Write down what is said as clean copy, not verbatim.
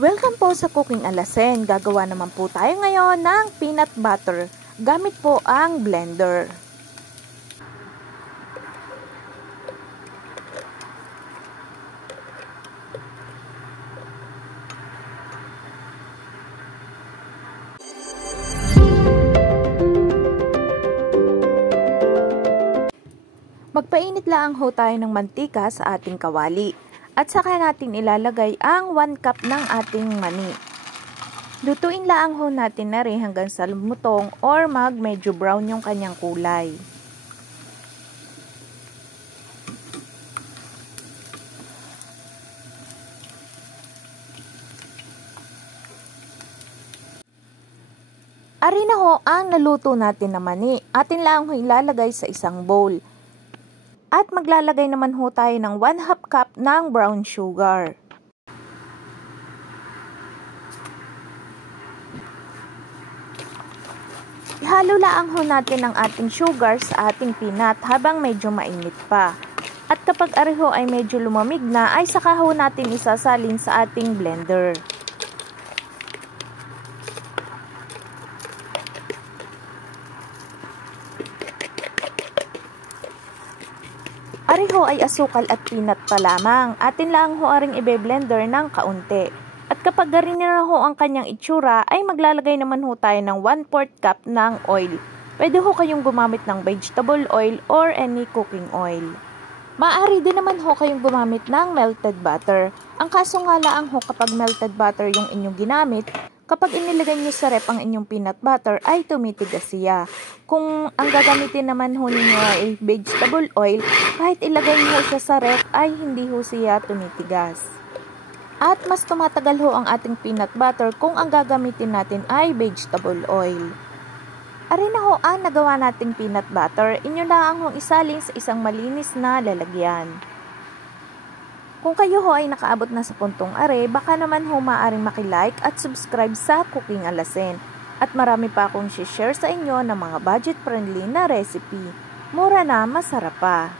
Welcome po sa Cooking Alasen. Gagawa naman po tayo ngayon ng peanut butter. Gamit po ang blender. Magpainit lang ho tayo ng mantika sa ating kawali. At saka natin ilalagay ang 1 cup ng ating mani. Lutuin lang ho natin na rin hanggang sa lumutong or medyo brown yung kanyang kulay. Ari na ho ang naluto natin na mani. Atin lang ho ilalagay sa isang bowl. At maglalagay naman ho tayo ng 1/2 cup ng brown sugar. Ihalo lang ho natin ang ating sugar sa ating peanut habang medyo mainit pa. At kapag ariho ay medyo lumamig na, ay saka ho natin isasalin sa ating blender. Ariho ay asukal at peanut pa lamang. Atin lang ho aring ibe-blender ng kaunti. At kapag garin na ho ang kanyang itsura, ay maglalagay naman ho tayo ng 1/4 cup ng oil. Pwede ho kayong gumamit ng vegetable oil or any cooking oil. Maaari din naman ho kayong gumamit ng melted butter. Ang kaso nga lang ho kapag melted butter yung inyong ginamit, kapag inilagay nyo sa rep ang inyong peanut butter ay tumitigas siya. Kung ang gagamitin naman ho ninyo ay vegetable oil, kahit ilagay nyo siya sa rep ay hindi ho siya tumitigas. At mas tumatagal ho ang ating peanut butter kung ang gagamitin natin ay vegetable oil. Ari na ho ang nagawa nating peanut butter, inyo lang hong isaling sa isang malinis na lalagyan. Kung kayo ho ay nakaabot na sa puntong are, baka naman ho maaaring makilike at subscribe sa Cooking Alasen. At marami pa akong share sa inyo ng mga budget-friendly na recipe. Mura na, masarap pa.